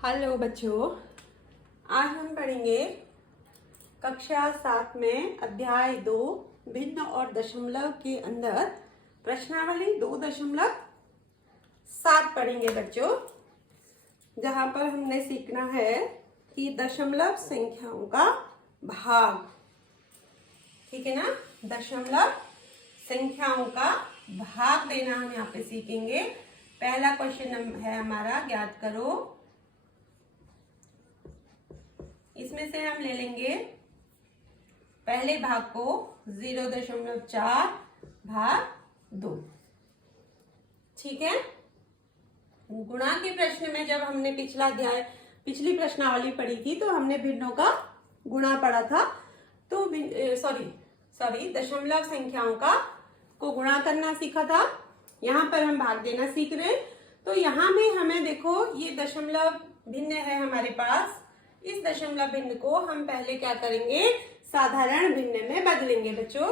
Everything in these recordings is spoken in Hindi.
हेलो बच्चों, आज हम पढ़ेंगे कक्षा 7 में अध्याय 2 भिन्न और दशमलव के अंदर प्रश्नावली 2.7 पढ़ेंगे बच्चों, जहां पर हमने सीखना है कि दशमलव संख्याओं का भाग। ठीक है ना, दशमलव संख्याओं का भाग देना हम यहाँ पे सीखेंगे। पहला क्वेश्चन है हमारा, ज्ञात करो। इसमें से हम ले लेंगे पहले भाग को 0.4 भाग 2। ठीक है, गुणा के प्रश्न में जब हमने पिछली प्रश्नावली पढ़ी थी तो हमने भिन्नों का गुणा पढ़ा था। तो सॉरी दशमलव संख्याओं को गुणा करना सीखा था। यहाँ पर हम भाग देना सीख रहे हैं। तो यहाँ में हमें देखो, ये दशमलव भिन्न है हमारे पास। इस दशमलव भिन्न को हम पहले क्या करेंगे, साधारण भिन्न में बदलेंगे बच्चों।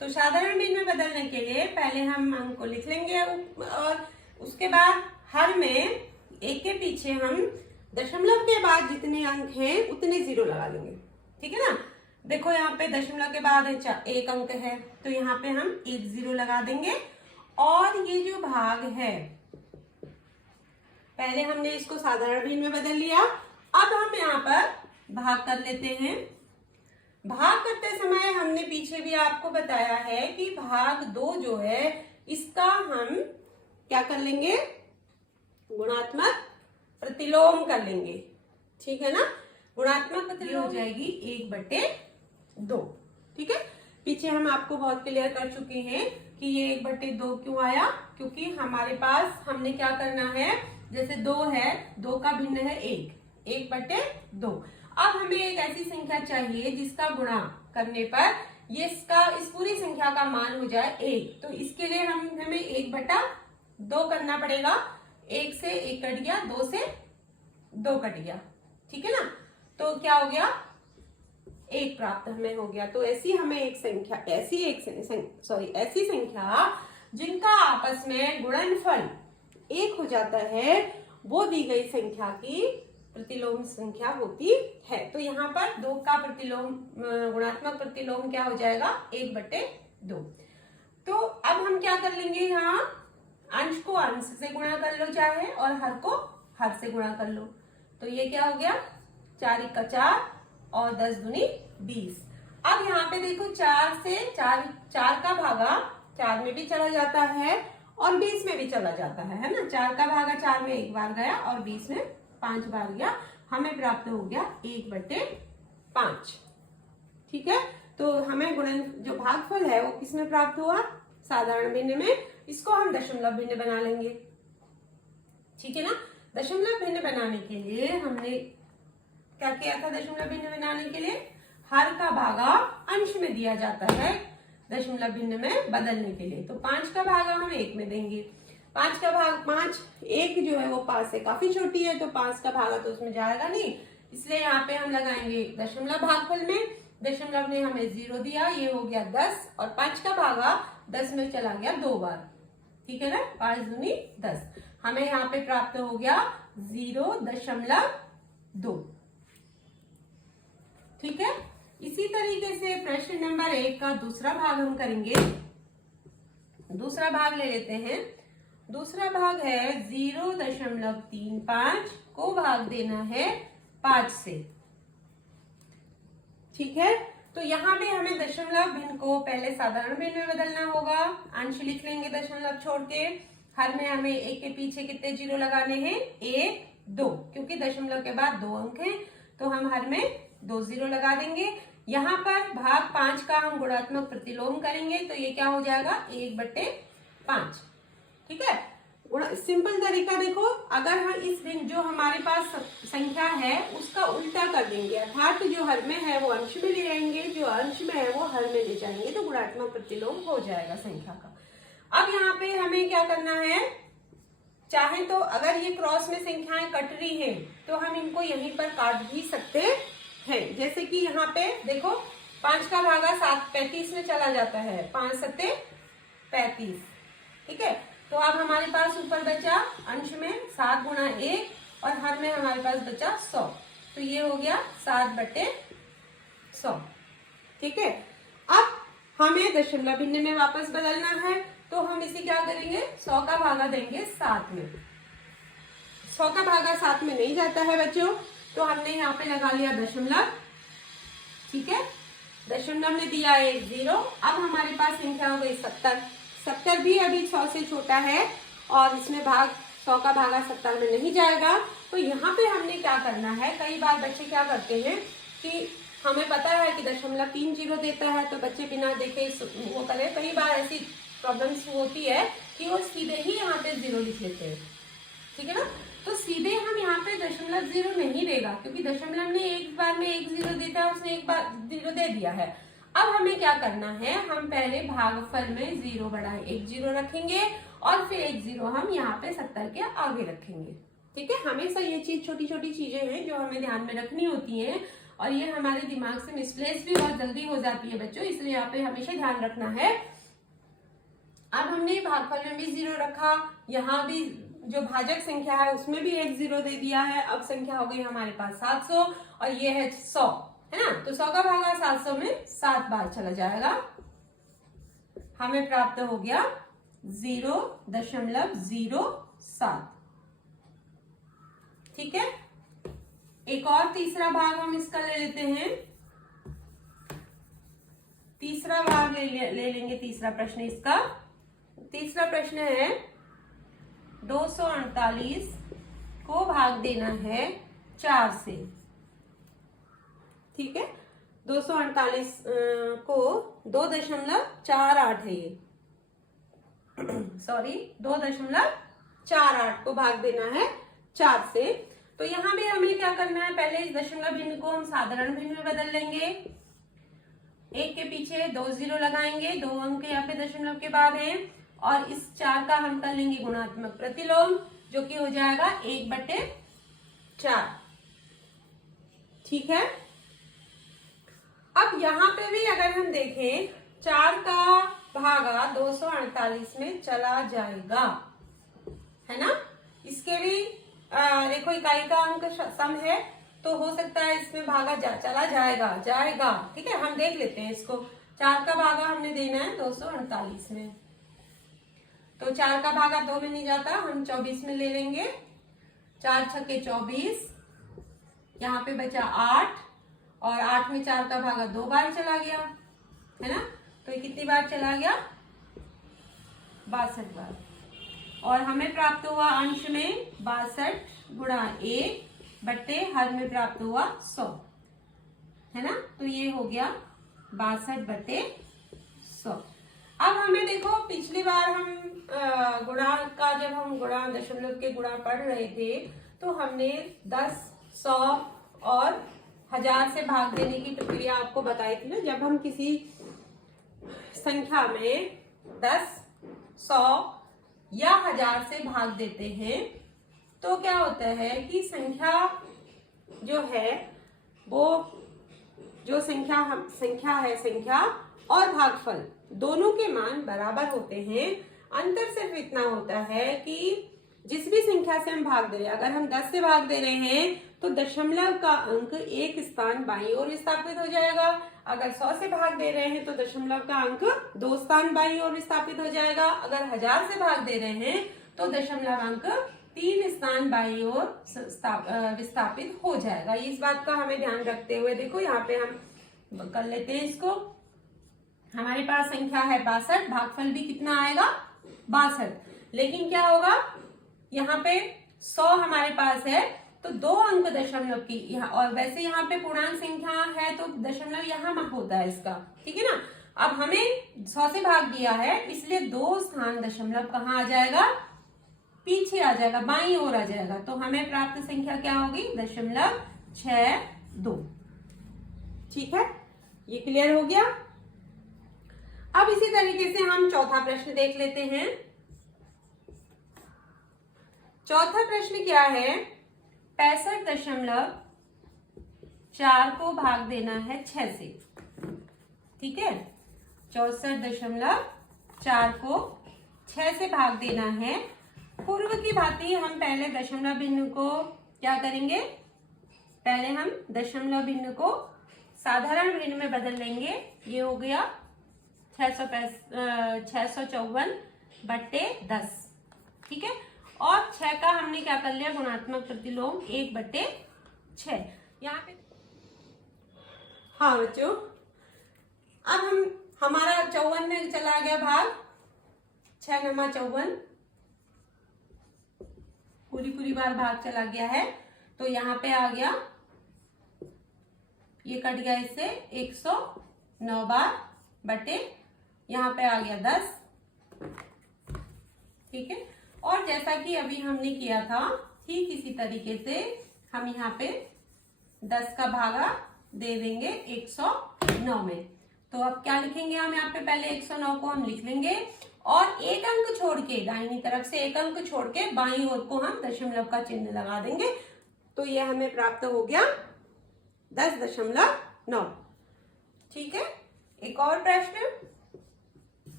तो साधारण भिन्न में बदलने के लिए पहले हम अंक को लिख लेंगे और उसके बाद हर में एक के पीछे हम दशमलव के बाद जितने अंक हैं उतने 0 लगा लेंगे। ठीक है ना, देखो यहाँ पे दशमलव के बाद एक अंक है तो यहाँ पे हम 1 0 लगा देंगे। और ये जो भाग है, पहले हमने इसको साधारण भिन्न में बदल लिया। अब हम यहाँ पर भाग कर लेते हैं। भाग करते समय हमने पीछे भी आपको बताया है कि भाग 2 जो है इसका हम क्या कर लेंगे, गुणात्मक प्रतिलोम कर लेंगे। ठीक है ना, गुणात्मक प्रतिलोम हो जाएगी 1/2। ठीक है, पीछे हम आपको बहुत क्लियर कर चुके हैं कि ये 1/2 क्यों आया, क्योंकि हमारे पास हमने क्या करना है, जैसे 2 है, 2 का भिन्न है 1/2। अब हमें एक ऐसी संख्या चाहिए जिसका गुणा करने पर ये इस पूरी संख्या का मान हो जाए 1। तो इसके लिए हमें 1/2 करना पड़ेगा। 1 से 1 कट गया, 2 से 2 कट गया। ठीक है ना, तो क्या हो गया, 1 प्राप्त हमें हो गया। तो ऐसी संख्या जिनका आपस में गुणनफल 1 हो जाता है, वो दी गई संख्या की प्रतिलोम संख्या होती है। तो यहाँ पर 2 का गुणात्मक प्रतिलोम क्या हो जाएगा, 1/2। तो अब हम क्या कर लेंगे, यहाँ अंश को अंश से गुणा कर लो चाहे, और हर को हर से गुणा कर लो। तो ये क्या हो गया, 4 × 4 और 10 दूनी 20। अब यहाँ पे देखो, 4 का भागा 4 में भी चला जाता है और 20 में भी चला जाता है ना। 4 का भागा 4 में 1 बार गया और 20 में 5 बार गया। हमें प्राप्त हो गया 1/5। ठीक है, तो हमें जो भागफल है वो किसमें प्राप्त हुआ, साधारण भिन्न में। इसको हम दशमलव भिन्न बना लेंगे। ठीक है ना, दशमलव भिन्न बनाने के लिए हमने क्या किया था, दशमलव भिन्न बनाने के लिए हर का भागा अंश में दिया जाता है दशमलव भिन्न में बदलने के लिए। तो 5 का भागा हम 1 में देंगे। 5 का भाग 5, 1 जो है वो 5 से काफी छोटी है, तो 5 का भागा तो उसमें जाएगा नहीं, इसलिए यहाँ पे हम लगाएंगे दशमलव भागफल में। दशमलव ने हमें 0 दिया, ये हो गया 10, और 5 का भागा 10 में चला गया 2 बार। ठीक है ना, 5 दूनी 10। हमें यहाँ पे प्राप्त हो गया 0.2। ठीक है, इसी तरीके से प्रश्न नंबर 1 का दूसरा भाग हम करेंगे। दूसरा भाग ले लेते हैं। दूसरा भाग है 0.35 को भाग देना है 5 से। ठीक है, तो यहाँ पे हमें दशमलव भिन्न को पहले साधारण भिन्न में बदलना होगा। अंश लिख लेंगे दशमलव छोड़ के। हर में हमें 1 के पीछे कितने 0 लगाने हैं, 1 2, क्योंकि दशमलव के बाद 2 अंक हैं तो हम हर में 2 0 लगा देंगे। यहाँ पर भाग 5 का हम गुणात्मक प्रतिलोम करेंगे, तो ये क्या हो जाएगा, 1/5। ठीक है, सिंपल तरीका देखो, अगर हम इस भिन्न जो हमारे पास संख्या है उसका उल्टा कर देंगे, अर्थात जो हर में है वो अंश में ले जाएंगे, जो अंश में है वो हर में ले जाएंगे, तो गुणात्मक प्रतिलोम हो जाएगा संख्या का। अब यहाँ पे हमें क्या करना है, चाहे तो अगर ये क्रॉस में संख्याएं कट रही हैं तो हम इनको यहीं पर काट भी सकते हैं। जैसे कि यहाँ पे देखो, 5 का भागा 35 में चला जाता है, 5 7 35। ठीक है, तो अब हमारे पास ऊपर बचा अंश में 7 × 1 और हर में हमारे पास बचा 100, तो ये हो गया 7/100। ठीक है, अब हमें दशमलव भिन्न में वापस बदलना है, तो हम इसे क्या करेंगे, 100 का भागा देंगे 7 में। 100 का भागा 7 में नहीं जाता है बच्चों, तो हमने यहाँ पे लगा लिया दशमलव। ठीक है, दशमलव ने दिया 1 0। अब हमारे पास संख्या हो गई 70। 70 भी अभी 100 से छोटा है और इसमें भाग 100 का भागा 70 में नहीं जाएगा। तो यहाँ पे हमने क्या करना है, कई बार बच्चे क्या करते हैं कि हमें पता है कि दशमलव 3 0 देता है, तो बच्चे बिना देखे वो करें। कई बार ऐसी प्रॉब्लम्स होती है कि वो सीधे ही यहाँ पे 0 लिख लेते हैं। ठीक है ना, तो सीधे हम यहाँ पे दशमलव 0 नहीं देगा, क्योंकि दशमलव ने एक बार में 1 0 देता है, उसने एक बार 0 दे दिया है। अब हमें क्या करना है, हम पहले भागफल में 0 बढ़ाए 1 0 रखेंगे और फिर 1 0 हम यहाँ पे 70 के आगे रखेंगे। ठीक है, हमेशा ये चीज, छोटी छोटी चीजें हैं जो हमें ध्यान में रखनी होती हैं, और ये हमारे दिमाग से मिसप्लेस भी बहुत जल्दी हो जाती है बच्चों, इसलिए यहाँ पे हमेशा ध्यान रखना है। अब हमने भागफल में भी 0 रखा, यहाँ भी जो भाजक संख्या है उसमें भी 1 0 दे दिया है। अब संख्या हो गई हमारे पास 700 और ये है 100, है ना, तो 100 का भागा 700 में 7 बार चला जाएगा। हमें प्राप्त हो गया 0.07। ठीक है, एक और तीसरा भाग हम इसका ले लेते हैं। तीसरा भाग ले लेंगे, तीसरा प्रश्न इसका। तीसरा प्रश्न है 248 को भाग देना है 4 से। ठीक है, 248 को 2.48 है ये, सॉरी 2.48 को भाग देना है 4 से। तो यहाँ भी हमें क्या करना है, पहले इस दशमलव भिन्न को हम साधारण भिन्न में बदल लेंगे। एक के पीछे 2 0 लगाएंगे, 2 अंक यहाँ पे दशमलव के बाद हैं, और इस 4 का हम कर लेंगे गुणात्मक प्रतिलोम, जो कि हो जाएगा 1/4। ठीक है, अब यहाँ पे भी अगर हम देखें 4 का भागा 248 में चला जाएगा, है ना। इसके भी देखो इकाई का अंक सम है, तो हो सकता है इसमें भागा चला जाएगा। ठीक है, हम देख लेते हैं इसको। 4 का भागा हमने देना है 248 में, तो 4 का भागा 2 में नहीं जाता, हम 24 में ले लेंगे। 4 छक्के 24, यहाँ पे बचा 8, और 8 में 4 का भागा 2 बार चला गया, है ना, तो ये कितनी बार चला गया, 62 बार। और हमें प्राप्त हुआ अंश में 62 गुणा 1 बट्टे हर में प्राप्त हुआ 100, है ना, तो ये हो गया 62/100। अब हमें देखो, पिछली बार हम गुणा का, जब हम गुणा दशमलव के गुणा पढ़ रहे थे, तो हमने 10, 100 और 1000 से भाग देने की प्रक्रिया आपको बताई थी ना। जब हम किसी संख्या में 10, 100 या 1000 से भाग देते हैं, तो क्या होता है कि संख्या जो है, वो जो संख्या और भागफल दोनों के मान बराबर होते हैं। अंतर सिर्फ इतना होता है कि जिस भी संख्या से हम भाग दे रहे हैं, अगर हम 10 से भाग दे रहे हैं तो दशमलव का अंक एक स्थान बाईं ओर विस्थापित हो जाएगा। अगर 100 से भाग दे रहे हैं तो दशमलव का अंक 2 स्थान बाईं ओर विस्थापित हो जाएगा। अगर 1000 से भाग दे रहे हैं तो दशमलव अंक 3 स्थान बाईं ओर विस्थापित हो जाएगा। इस बात का हमें ध्यान रखते हुए देखो, यहाँ पे हम कर लेते हैं इसको। हमारे पास संख्या है 62, भागफल भी कितना आएगा, 62। लेकिन क्या होगा, यहाँ पे 100 हमारे पास है, तो 2 अंक दशमलव की यहाँ, और वैसे यहाँ पे पूर्णांक संख्या है तो दशमलव यहाँ होता है इसका। ठीक है ना, अब हमें 100 से भाग दिया है, इसलिए 2 स्थान दशमलव कहाँ आ जाएगा, पीछे आ जाएगा, बाईं ओर आ जाएगा। तो हमें प्राप्त संख्या क्या होगी, 0.62। ठीक है, ये क्लियर हो गया। अब इसी तरीके से हम चौथा प्रश्न देख लेते हैं। चौथा प्रश्न क्या है, 65.4 को भाग देना है 6 से। ठीक है, 64.4 को 6 से भाग देना है। पूर्व की भांति हम पहले दशमलव भिन्न को क्या करेंगे, पहले हम दशमलव भिन्न को साधारण भिन्न में बदल लेंगे। ये हो गया 654/10, ठीक है। और 6 का हमने क्या कर लिया, गुणात्मक प्रतिलोम 1/6 यहाँ पे। हाँ बच्चों, अब हमारा 54 में चला गया भाग, 6×54 पूरी बार भाग चला गया है, तो यहाँ पे आ गया, ये कट गया इससे 109 बार बटे यहाँ पे आ गया 10, ठीक है। और जैसा कि अभी हमने किया था ठीक इसी तरीके से हम यहाँ पे 10 का भागा दे देंगे 109 में। तो अब क्या लिखेंगे हम यहाँ पे, पहले 109 को हम लिख लेंगे और एक अंक छोड़ के, दाहिनी तरफ से एक अंक छोड़ के बाईं ओर को हम दशमलव का चिन्ह लगा देंगे। तो ये हमें प्राप्त हो गया 10.9, ठीक है। एक और प्रश्न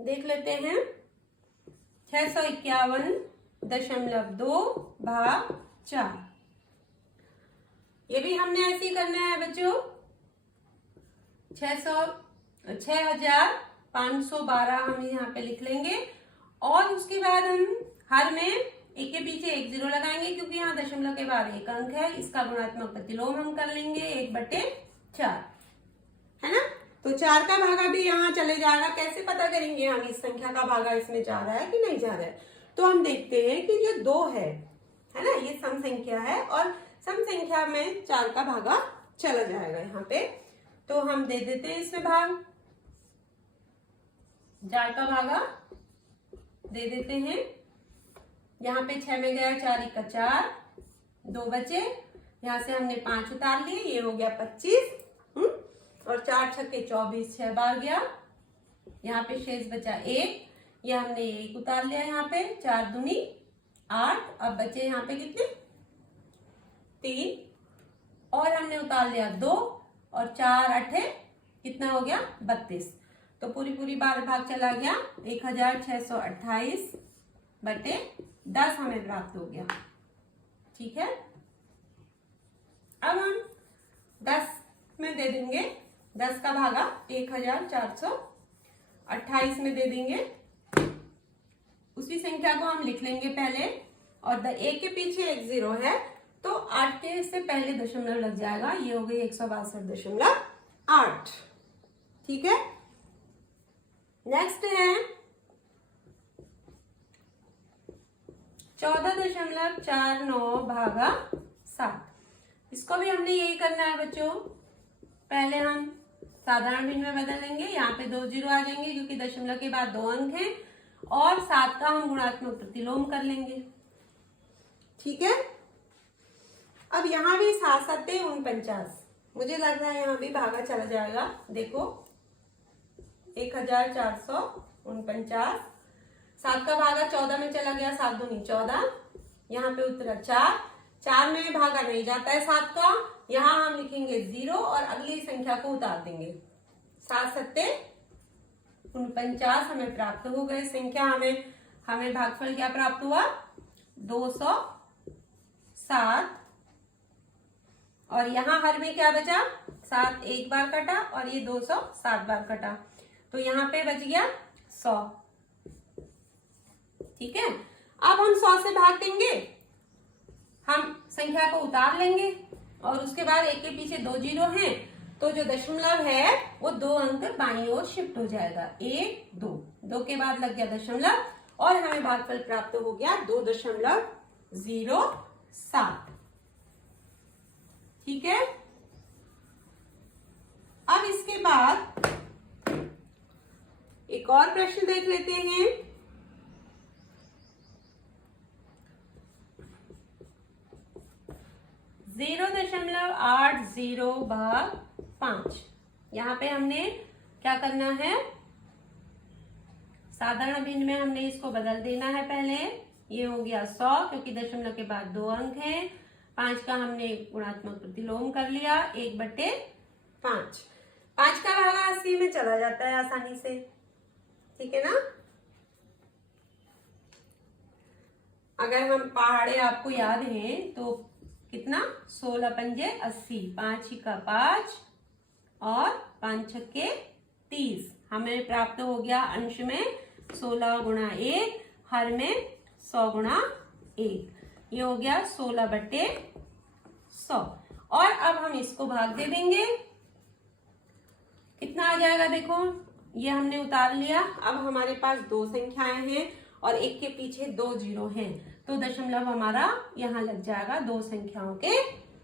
देख लेते हैं, 651.2/4। ये भी हमने ऐसे ही करना है बच्चों, 6512 हम यहाँ पे लिख लेंगे और उसके बाद हम हर में एक के पीछे एक 0 लगाएंगे, क्योंकि यहाँ दशमलव के बाद एक अंक है, इसका गुणात्मक प्रतिलोम हम कर लेंगे 1/4, है ना। तो 4 का भागा भी यहाँ चले जाएगा। कैसे पता करेंगे हम इस संख्या का भागा इसमें जा रहा है कि नहीं जा रहा है, तो हम देखते हैं कि जो 2 है ना, ये सम संख्या है और सम संख्या में 4 का भागा चला जाएगा यहाँ पे। तो हम दे देते हैं इसमें भाग, 4 का भागा दे देते हैं। यहाँ पे 6 में गया 4 × 4, 2 बचे, यहाँ से हमने 5 उतार लिए, ये हो गया 25, और 4 छक्के 24, 6 बार गया, यहाँ पे शेष बचा 1, ये हमने 1 उतार लिया यहाँ पे, 4 दूनी 8, अब बचे यहाँ पे कितने 3, और हमने उतार लिया 2, और 4 8 कितना हो गया 32। तो पूरी बार भाग चला गया, 1628/10 हमें प्राप्त हो गया, ठीक है। अब हम 10 में दे देंगे, 10 का भागा 1428 में दे देंगे। उसी संख्या को हम लिख लेंगे पहले, और एक के पीछे एक 0 है, तो 8 के से पहले दशमलव लग जाएगा, ये हो गई 162.8, ठीक है। नेक्स्ट है 14.49/7। इसको भी हमने यही करना है बच्चों। पहले हम साधारण भिन्न में बदल लेंगे, यहाँ पे 2 0 आ जाएंगे क्योंकि दशमलव के बाद 2 अंक हैं, और 7 का हम गुणात्मक प्रतिलोम कर लेंगे, ठीक है। अब यहाँ भी 7 7 49, मुझे लग रहा है यहाँ भी भागा चला जाएगा। देखो 1449, 7 का भागा 14 में चला गया, 7 दूनी 14, यहाँ पे उतरा 4 में भागा नहीं जाता है 7 का, यहाँ हम लिखेंगे 0 और अगली संख्या को उतार देंगे। 7 7 49 हमें प्राप्त हो गए संख्या। हमें भागफल क्या प्राप्त हुआ 207, और यहाँ हर में क्या बचा 7 एक बार कटा और ये 207 बार कटा, तो यहाँ पे बच गया 100, ठीक है। अब हम 100 से भाग देंगे, हम संख्या को उतार लेंगे और उसके बाद एक के पीछे 2 0 हैं, तो जो दशमलव है वो 2 अंक बाईं ओर शिफ्ट हो जाएगा, 1 2 के बाद लग गया दशमलव और हमें भागफल प्राप्त हो गया 2.07, ठीक है। अब इसके बाद एक और प्रश्न देख लेते हैं। 0.80/5। यहाँ पे हमने क्या करना है, साधारण भिन्न में हमने इसको बदल देना है पहले। ये हो गया 100 क्योंकि दशमलव के बाद 2 अंक हैं। 5 का हमने गुणात्मक प्रतिलोम कर लिया 1/5। 5 का भागा 80 में चला जाता है आसानी से, ठीक है ना। अगर हम पहाड़े आपको याद हैं तो कितना 16 पंजे 80, 5 का 5 और 5 छक्के 30। हमें प्राप्त हो गया अंश में 16 गुणा 1, हर में 100 गुणा 1। ये हो गया 16/100। और अब हम इसको भाग दे देंगे, कितना आ जाएगा देखो, ये हमने उतार लिया। अब हमारे पास दो संख्याएं हैं और एक के पीछे 2 जीरो हैं, तो दशमलव हमारा यहाँ लग जाएगा दो संख्याओं के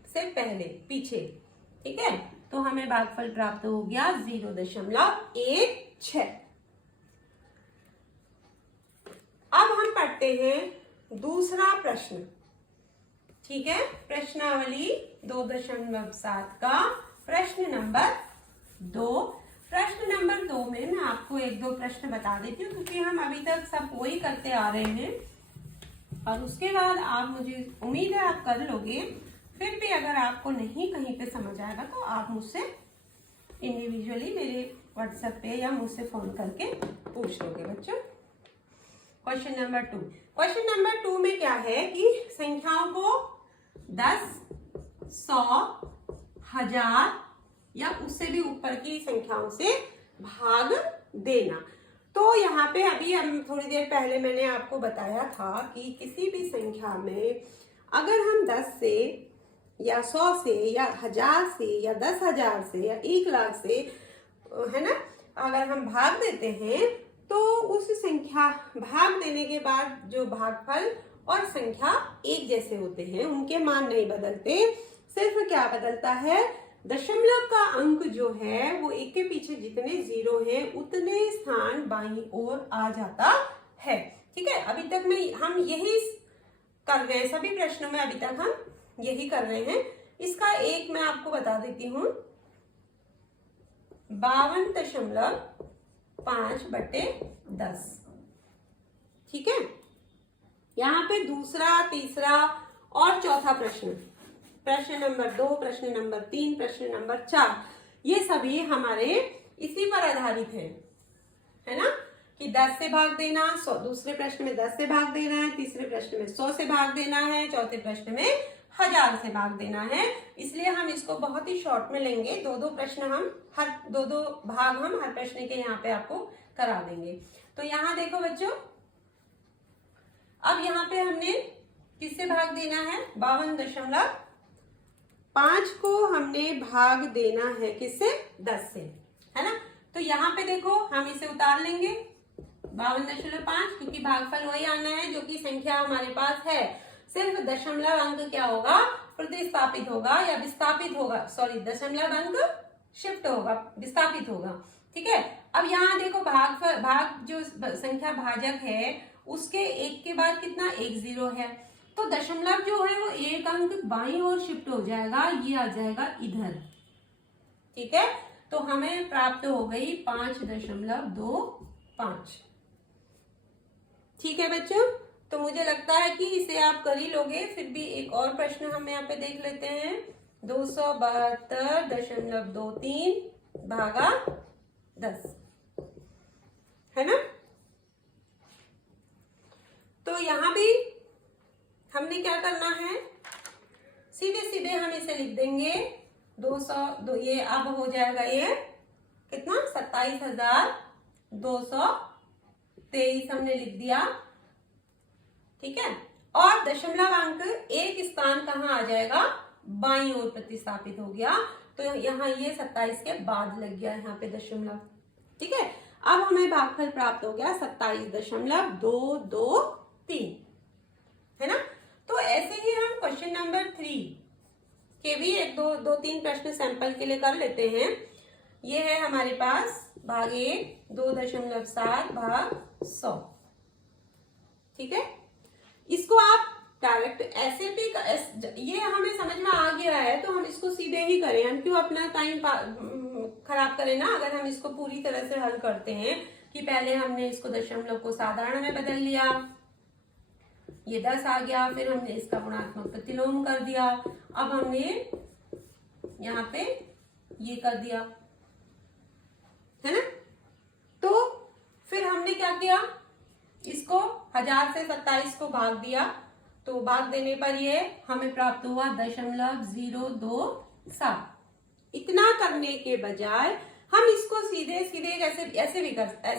से पहले पीछे। ठीक है, तो हमें भागफल प्राप्त हो गया 0.16। अब हम पढ़ते हैं दूसरा प्रश्न। ठीक है, प्रश्नावली 2.7 का प्रश्न नंबर 2। प्रश्न नंबर 2 में मैं आपको एक दो प्रश्न बता देती हूँ, क्योंकि हम अभी तक सब वही करते आ रहे हैं और उसके बाद आप, मुझे उम्मीद है आप कर लोगे। फिर भी अगर आपको नहीं कहीं पे समझ आएगा तो आप मुझसे इंडिविजुअली मेरे व्हाट्सएप पे या मुझसे फोन करके पूछ लोगे बच्चों। Question number 2। क्वेश्चन नंबर 2 में क्या है कि संख्याओं को 10, 100, 1000 या उससे भी ऊपर की संख्याओं से भाग देना। तो यहाँ पे अभी हम थोड़ी देर पहले मैंने आपको बताया था कि किसी भी संख्या में अगर हम 10 से या 100 से या 1000 से या 10,000 से या 1,00,000 से, है ना, अगर हम भाग देते हैं तो उस संख्या भाग देने के बाद जो भागफल और संख्या एक जैसे होते हैं, उनके मान नहीं बदलते। सिर्फ क्या बदलता है, दशमलव का अंक जो है वो एक के पीछे जितने जीरो हैं उतने स्थान बाईं ओर आ जाता है। ठीक है, अभी तक में हम यही कर रहे हैं, सभी प्रश्नों में अभी तक हम यही कर रहे हैं। इसका एक मैं आपको बता देती हूं, 52.5/10। ठीक है, यहाँ पे दूसरा, तीसरा और चौथा प्रश्न, प्रश्न नंबर 2, प्रश्न नंबर 3, प्रश्न नंबर 4, ये सभी हमारे इसी पर आधारित है ना, कि 10 से भाग देना, दूसरे प्रश्न में 10 से भाग देना है, तीसरे प्रश्न में 100 से भाग देना है, चौथे प्रश्न में 1000 से भाग देना है। इसलिए हम इसको बहुत ही शॉर्ट में लेंगे, दो प्रश्न हम दो भाग हम हर प्रश्न के यहाँ पे आपको करा देंगे। तो यहाँ देखो बच्चों, अब यहाँ पे हमने किससे भाग देना है, 52.5 को हमने भाग देना है किससे, 10 से, है ना। तो यहाँ पे देखो हम इसे उतार लेंगे 52.5, क्योंकि भागफल वही आना है जो कि संख्या हमारे पास है। सिर्फ दशमलव अंक क्या होगा, प्रतिस्थापित होगा या विस्थापित होगा, सॉरी, दशमलव अंक शिफ्ट होगा, विस्थापित होगा। ठीक है, अब यहाँ देखो भाग जो संख्या भाजक है उसके एक के बाद कितना, 1 जीरो है, तो दशमलव जो है वो एक अंक बाईं ओर शिफ्ट हो जाएगा, ये आ जाएगा इधर। ठीक है, तो हमें प्राप्त हो गई 5.25। ठीक है बच्चों, तो मुझे लगता है कि इसे आप कर ही लोगे। फिर भी एक और प्रश्न हम यहाँ पे देख लेते हैं, 272.23 भागा 10, है ना। तो यहाँ भी हमने क्या करना है, सीधे सीधे हम इसे लिख देंगे 200, ये अब हो जाएगा ये कितना, 27,223 हमने लिख दिया। ठीक है, और दशमलव अंक एक स्थान कहाँ आ जाएगा, बाईं ओर प्रतिस्थापित हो गया, तो यहाँ ये 27 के बाद लग गया यहाँ पे दशमलव। ठीक है, अब हमें भागफल प्राप्त हो गया 27.223, है ना। तो ऐसे ही हम क्वेश्चन नंबर 3 के भी एक दो तीन प्रश्न सैंपल के लिए कर लेते हैं। ये है हमारे पास भाग 1, 2.7 भाग 100। ठीक है, इसको आप डायरेक्ट ऐसे भी, ये हमें समझ में आ गया है तो हम इसको सीधे ही करें, हम क्यों अपना टाइम खराब करें ना। अगर हम इसको पूरी तरह से हल करते हैं कि पहले हमने इसको दशमलव को साधारण में बदल लिया, ये 10 आ गया, फिर हमने इसका गुणात्मक प्रतिलोम कर दिया, अब हमने यहाँ पे ये कर दिया, है ना। तो फिर हमने क्या किया, इसको 1000 से 27 को भाग दिया, तो भाग देने पर ये हमें प्राप्त हुआ 0.027। इतना करने के बजाय हम इसको सीधे सीधे ऐसे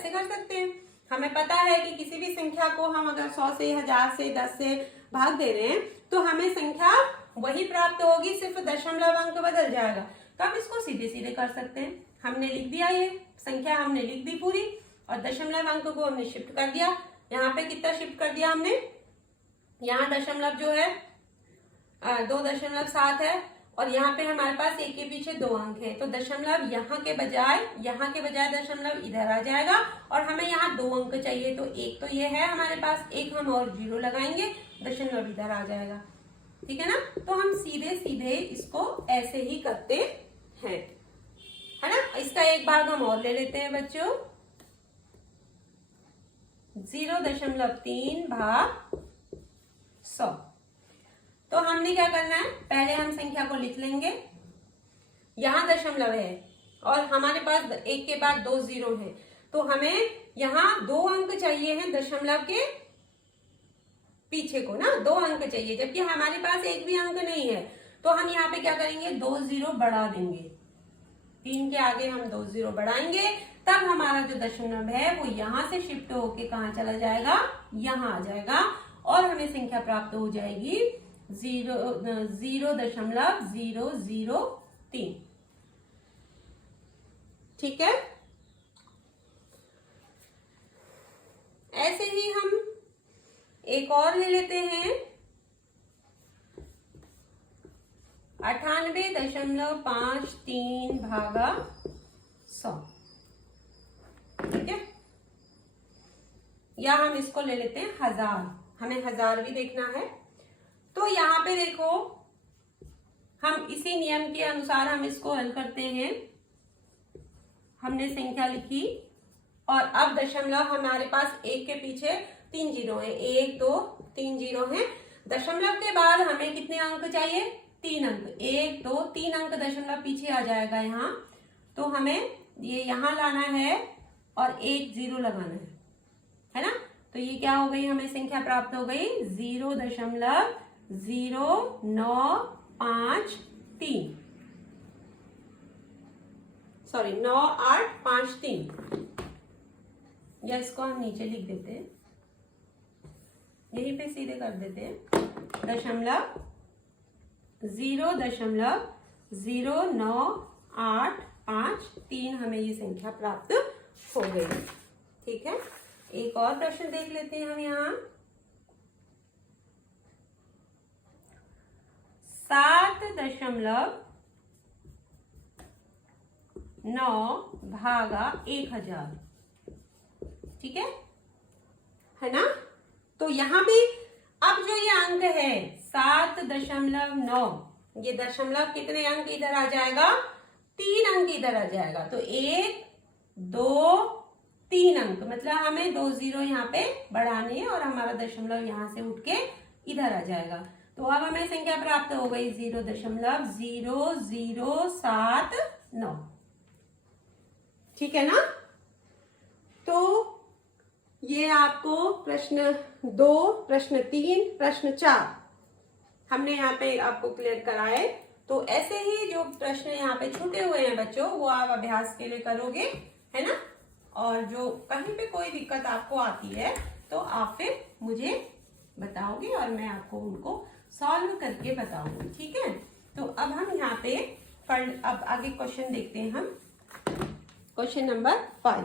कर सकते हैं। हमें पता है कि किसी भी संख्या को हम अगर 100 से, 1000 से, 10 से भाग दे रहे हैं तो हमें संख्या वही प्राप्त होगी, सिर्फ दशमलव अंक बदल जाएगा। तो हम इसको सीधे सीधे कर सकते हैं। हमने लिख दिया, ये संख्या हमने लिख दी पूरी, और दशमलव अंक को हमने शिफ्ट कर दिया। यहाँ पे कितना शिफ्ट कर दिया हमने, यहाँ दशमलव जो है 2.7 है, और यहाँ पे हमारे पास एक के पीछे 2 अंक है, तो दशमलव यहाँ के बजाय दशमलव इधर आ जाएगा, और हमें यहाँ 2 अंक चाहिए। तो एक तो ये है हमारे पास, एक हम और 0 लगाएंगे, दशमलव इधर आ जाएगा। ठीक है ना। तो हम सीधे सीधे इसको ऐसे ही करते हैं, है ना। इसका एक भाग हम और ले लेते हैं बच्चों, 0.3 भाग 100। तो हमने क्या करना है, पहले हम संख्या को लिख लेंगे। यहां दशमलव है और हमारे पास एक के बाद 2 0 है, तो हमें यहाँ 2 अंक चाहिए हैं दशमलव के पीछे को ना, 2 अंक चाहिए, जबकि हमारे पास एक भी अंक नहीं है। तो हम यहाँ पे क्या करेंगे, 2 0 बढ़ा देंगे। 3 के आगे हम 2 0 बढ़ाएंगे, तब हमारा जो दशमलव है वो यहां से शिफ्ट होके कहाँ चला जाएगा, यहाँ आ जाएगा, और हमें संख्या प्राप्त हो जाएगी 0.003। ठीक है। ऐसे ही हम एक और ले लेते हैं, 98.53 भागा 100। ठीक है, या हम इसको ले लेते हैं 1000, हमें 1000 भी देखना है। तो यहाँ पे देखो, हम इसी नियम के अनुसार हम इसको हल करते हैं। हमने संख्या लिखी और अब दशमलव हमारे पास एक के पीछे 3 0 है, 1 2 3 0 है। दशमलव के बाद हमें कितने अंक चाहिए, 3 अंक, 1 2 3 अंक दशमलव पीछे आ जाएगा यहाँ। तो हमें ये यहाँ लाना है और 1 0 लगाना है ना। तो ये क्या हो गई, हमें संख्या प्राप्त हो गई 0.0953, सॉरी 9853, या इसको हम नीचे लिख देते हैं, यहीं पे सीधे कर देते हैं, 0.0983 हमें ये संख्या प्राप्त हो गई। ठीक है, एक और प्रश्न देख लेते हैं हम यहाँ। 7.9 भागा 1000। ठीक है ना। तो यहाँ भी अब जो ये अंक है 7.9, ये दशमलव कितने अंक इधर आ जाएगा, 3 अंक इधर आ जाएगा। तो 1 2 3 अंक, मतलब हमें 2 0 यहाँ पे बढ़ाने हैं और हमारा दशमलव यहाँ से उठ के इधर आ जाएगा। तो अब हमें संख्या प्राप्त हो गई 0.0079। ठीक है ना। तो ये आपको प्रश्न 2, प्रश्न 3, प्रश्न 4 हमने यहाँ पे आपको क्लियर कराए। तो ऐसे ही जो प्रश्न यहाँ पे छूटे हुए हैं बच्चों, वो आप अभ्यास के लिए करोगे, है ना। और जो कहीं पे कोई दिक्कत आपको आती है तो आप फिर मुझे बताओगे और मैं आपको उनको सॉल्व करके बताऊंगी। ठीक है। तो अब हम यहाँ पे अब आगे क्वेश्चन देखते हैं हम, क्वेश्चन नंबर 5।